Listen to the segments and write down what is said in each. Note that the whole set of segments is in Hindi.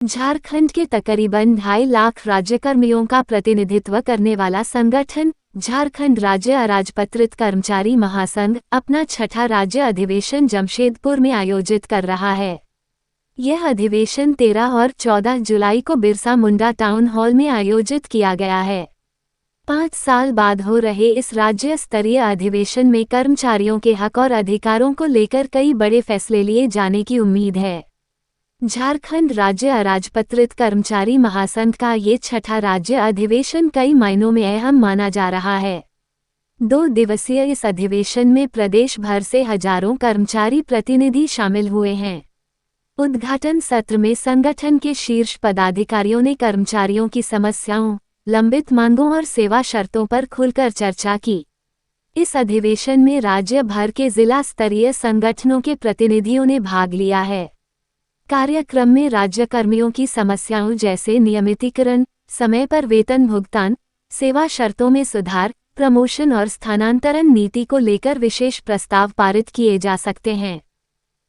झारखंड के तकरीबन 2.5 लाख राज्यकर्मियों का प्रतिनिधित्व करने वाला संगठन झारखंड राज्य अराजपत्रित कर्मचारी महासंघ अपना छठा राज्य अधिवेशन जमशेदपुर में आयोजित कर रहा है। यह अधिवेशन 13 और 14 जुलाई को बिरसा मुंडा टाउन हॉल में आयोजित किया गया है। 5 साल बाद हो रहे इस राज्य स्तरीय अधिवेशन में कर्मचारियों के हक और अधिकारों को लेकर कई बड़े फैसले लिए जाने की उम्मीद है। झारखंड राज्य अराजपत्रित कर्मचारी महासंघ का ये छठा राज्य अधिवेशन कई मायनों में अहम माना जा रहा है। 2 दिवसीय इस अधिवेशन में प्रदेश भर से हजारों कर्मचारी प्रतिनिधि शामिल हुए हैं। उद्घाटन सत्र में संगठन के शीर्ष पदाधिकारियों ने कर्मचारियों की समस्याओं, लंबित मांगों और सेवा शर्तों पर खुलकर चर्चा की। इस अधिवेशन में राज्य भर के जिला स्तरीय संगठनों के प्रतिनिधियों ने भाग लिया है। कार्यक्रम में राज्यकर्मियों की समस्याओं जैसे नियमितीकरण, समय पर वेतन भुगतान, सेवा शर्तों में सुधार, प्रमोशन और स्थानांतरण नीति को लेकर विशेष प्रस्ताव पारित किए जा सकते हैं।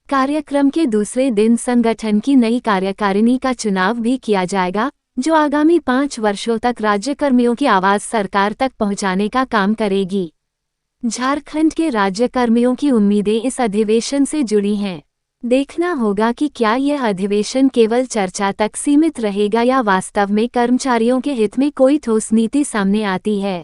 कार्यक्रम के दूसरे दिन संगठन की नई कार्यकारिणी का चुनाव भी किया जाएगा, जो आगामी 5 वर्षों तक राज्यकर्मियों की आवाज सरकार तक पहुंचाने का काम करेगी। झारखंड के राज्यकर्मियों की उम्मीदें इस अधिवेशन से जुड़ी हैं। देखना होगा कि क्या यह अधिवेशन केवल चर्चा तक सीमित रहेगा या वास्तव में कर्मचारियों के हित में कोई ठोस नीति सामने आती है।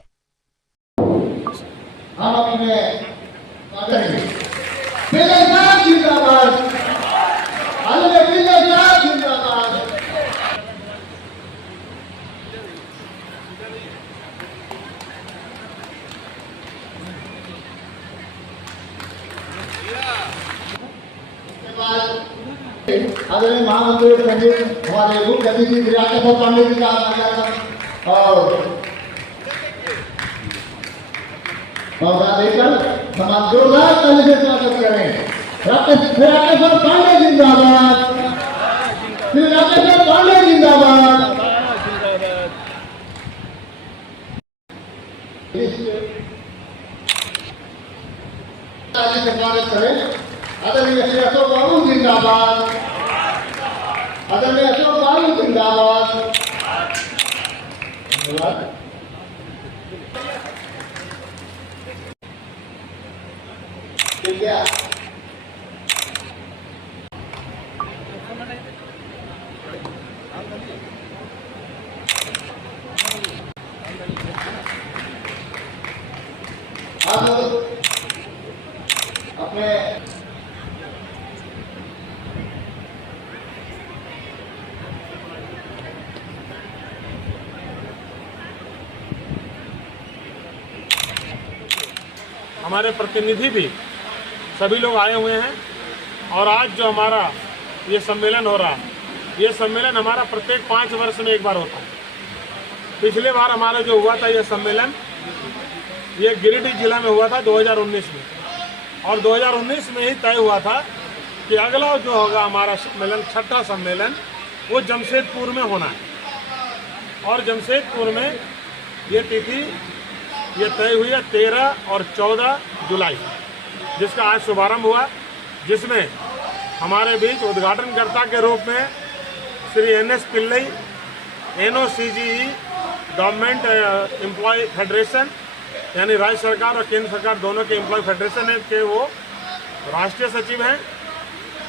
आदरणीय महामंत्री संगीत हमारे मुख्य अतिथि श्री राकेश पांडे जी का और लेकर समाज जोरदार ताली से स्वागत करें। राकेश पांडे जिंदाबाद, श्री राकेश पांडे जिंदाबाद। ताली से स्वागत करें आदरणीय श्री अशोक बाबू जिंदाबाद, आदरणीय अशोक बाबू जिंदाबाद। धन्यवाद। ठीक है, अब अपने हमारे प्रतिनिधि भी सभी लोग आए हुए हैं और आज जो हमारा ये सम्मेलन हो रहा है, ये सम्मेलन हमारा प्रत्येक 5 वर्ष में एक बार होता है। पिछले बार हमारा जो हुआ था ये सम्मेलन, ये गिरिडीह जिला में हुआ था 2019 में, और 2019 में ही तय हुआ था कि अगला जो होगा हमारा सम्मेलन, छठा सम्मेलन, वो जमशेदपुर में होना है। और जमशेदपुर में ये तिथि ये तय हुई है 13 और 14 जुलाई, जिसका आज शुभारंभ हुआ, जिसमें हमारे बीच उद्घाटनकर्ता के रूप में Shri NS Pillai, NOCGE government employ federation, यानी राज्य सरकार और केंद्र सरकार दोनों के एम्प्लॉय फेडरेशन है के वो राष्ट्रीय सचिव हैं,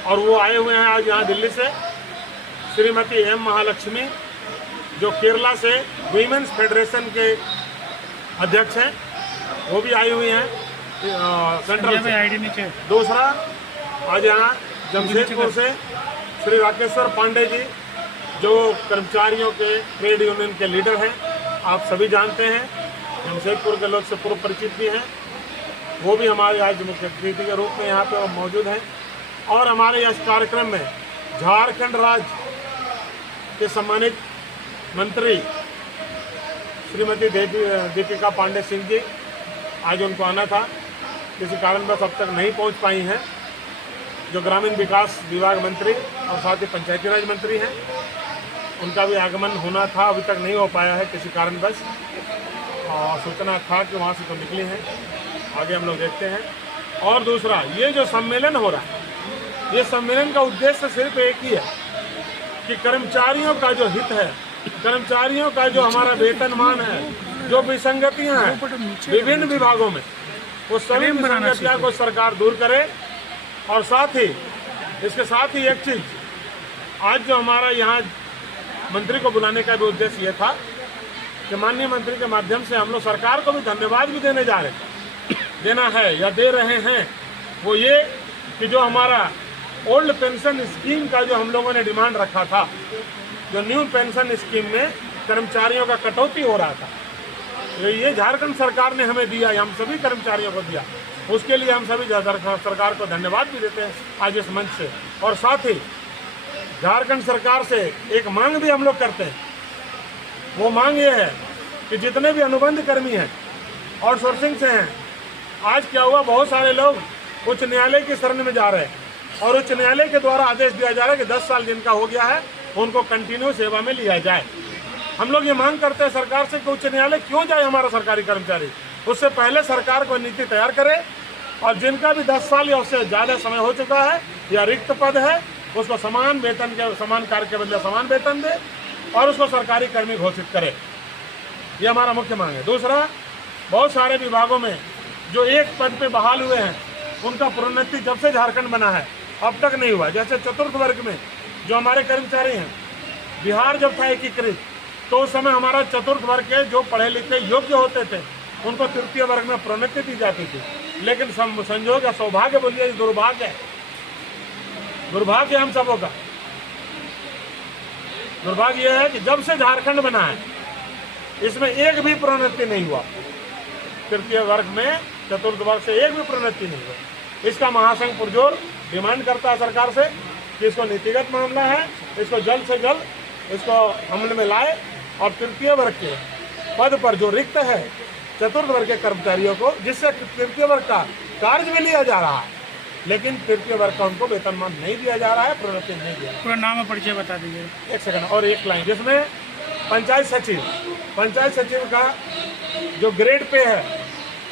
और वो आए हुए हैं आज यहाँ दिल्ली से। श्रीमती M महालक्ष्मी जो केरला से वीमेंस फेडरेशन के अध्यक्ष हैं, वो भी आई हुई हैं सेंट्रल से। दूसरा, आज यहाँ जमशेदपुर से श्री राकेश्वर पांडे जी जो कर्मचारियों के ट्रेड यूनियन के लीडर हैं, आप सभी जानते हैं, जमशेदपुर के लोग से पूर्व परिचित भी हैं, वो भी हमारे आज मुख्य अतिथि के रूप में यहाँ पे मौजूद हैं। और हमारे इस कार्यक्रम में झारखंड राज्य के सम्मानित मंत्री श्रीमती दीपिका पांडे सिंह जी, आज उनको आना था, किसी कारणवश अब तक नहीं पहुंच पाई हैं, जो ग्रामीण विकास विभाग मंत्री और साथ ही पंचायती राज मंत्री हैं। उनका भी आगमन होना था, अभी तक नहीं हो पाया है किसी कारणवश, और सूचना था कि वहाँ से तो निकली हैं, आगे हम लोग देखते हैं। और दूसरा, ये जो सम्मेलन हो रहा है, ये सम्मेलन का उद्देश्य सिर्फ एक ही है कि कर्मचारियों का जो हित है, कर्मचारियों का जो हमारा वेतनमान है, जो विसंगतियां हैं विभिन्न विभागों में, वो सभी विसंगतियां को सरकार दूर करे। और साथ ही इसके साथ ही एक चीज, आज जो हमारा यहाँ मंत्री को बुलाने का भी उद्देश्य ये था कि माननीय मंत्री के माध्यम से हम लोग सरकार को भी धन्यवाद भी देने जा रहे हैं, देना है या दे रहे हैं। वो ये कि जो हमारा ओल्ड पेंशन स्कीम का जो हम लोगों ने डिमांड रखा था, जो न्यू पेंशन स्कीम में कर्मचारियों का कटौती हो रहा था, ये झारखंड सरकार ने हमें दिया, हम सभी कर्मचारियों को दिया। उसके लिए हम सभी सरकार को धन्यवाद भी देते हैं आज इस मंच से। और साथ ही झारखंड सरकार से एक मांग भी हम लोग करते हैं। वो मांग ये है कि जितने भी अनुबंध कर्मी हैं, आउटसोर्सिंग से हैं, आज क्या हुआ, बहुत सारे लोग उच्च न्यायालय की शरण में जा रहे हैं और उच्च न्यायालय के द्वारा आदेश दिया जा रहा है कि 10 साल जिनका हो गया है उनको कंटिन्यू सेवा में लिया जाए। हम लोग ये मांग करते हैं सरकार से कि उच्च न्यायालय क्यों जाए हमारा सरकारी कर्मचारी, उससे पहले सरकार को नीति तैयार करे और जिनका भी 10 साल या उससे ज़्यादा समय हो चुका है या रिक्त पद है, उसको समान वेतन के, समान कार्य के बदले समान वेतन दे और उसको सरकारी कर्मी घोषित करे। ये हमारा मुख्य मांग है। दूसरा, बहुत सारे विभागों में जो एक पद पे बहाल हुए हैं, उनका प्रोन्नति जब से झारखंड बना है अब तक नहीं हुआ। जैसे चतुर्थ वर्ग में जो हमारे कर्मचारी हैं, बिहार जब था एकीकृत तो उस समय हमारा चतुर्थ वर्ग के जो पढ़े लिखे योग्य होते थे उनको तृतीय वर्ग में प्रोन्नति दी जाती थी। लेकिन संजोग या सौभाग्य बोलिए, दुर्भाग्य है, दुर्भाग्य हम सबों का। दुर्भाग्य यह है कि जब से झारखंड बना है इसमें एक भी प्रोन्नति नहीं हुआ। तृतीय वर्ग में चतुर्थ वर्ग से एक भी प्रोन्नति नहीं हुआ। इसका महासंघ पुरजोर डिमांड करता है सरकार से कि इसको नीतिगत मामला है, इसको जल्द से जल्द इसको अमल में लाए और तृतीय वर्ग के पद पर जो रिक्त है चतुर्थ वर्ग के कर्मचारियों को, जिससे तृतीय वर्ग का कार्य भी लिया जा रहा है लेकिन तृतीय वर्ग का उनको वेतनमान नहीं दिया जा रहा है, प्रोन्नति नहीं दिया। पूरा नाम और परिचय बता दीजिए। एक सेकंड और एक लाइन, जिसमें पंचायत सचिव का जो ग्रेड पे है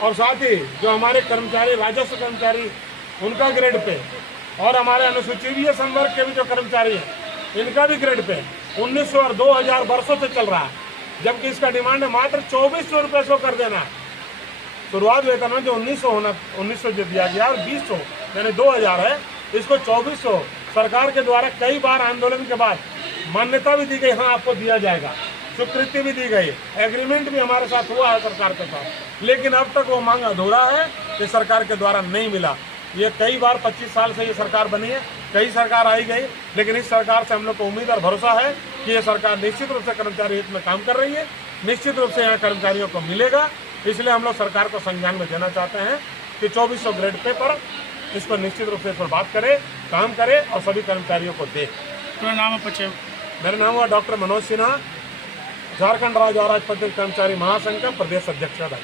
और साथ ही जो हमारे कर्मचारी राजस्व कर्मचारी उनका ग्रेड पे और हमारे अनुसूचित संवर्ग के भी जो कर्मचारी हैं इनका भी ग्रेड पे 1900 और 2000 वर्षों से चल रहा है, जबकि इसका डिमांड है मात्र 2400 रुपये सो कर देना है। शुरुआत वेतन में जो 1900 जो दिया गया और 2000 यानी 2000 है, इसको 2400 सरकार के द्वारा कई बार आंदोलन के बाद मान्यता भी दी गई, हाँ आपको दिया जाएगा, स्वीकृति भी दी गई, एग्रीमेंट भी हमारे साथ हुआ है सरकार के साथ, लेकिन अब तक वो मांग अधूरा है कि सरकार के द्वारा नहीं मिला। ये कई बार 25 साल से ये सरकार बनी है, कई सरकार आई गई, लेकिन इस सरकार से हम लोग को उम्मीद और भरोसा है कि ये सरकार निश्चित रूप से कर्मचारी हित में काम कर रही है, निश्चित रूप से यहाँ कर्मचारियों को मिलेगा। इसलिए हम लोग सरकार को संज्ञान में देना चाहते हैं कि 2400 ग्रेड पे पर इस पर निश्चित रूप से इस पर बात करे, काम करे और सभी कर्मचारियों को दे। पूरा नाम और परिचय। मेरा नाम हुआ डॉक्टर मनोज सिन्हा, झारखंड राज्य अराजपत्रित कर्मचारी महासंघ का प्रदेश अध्यक्ष है।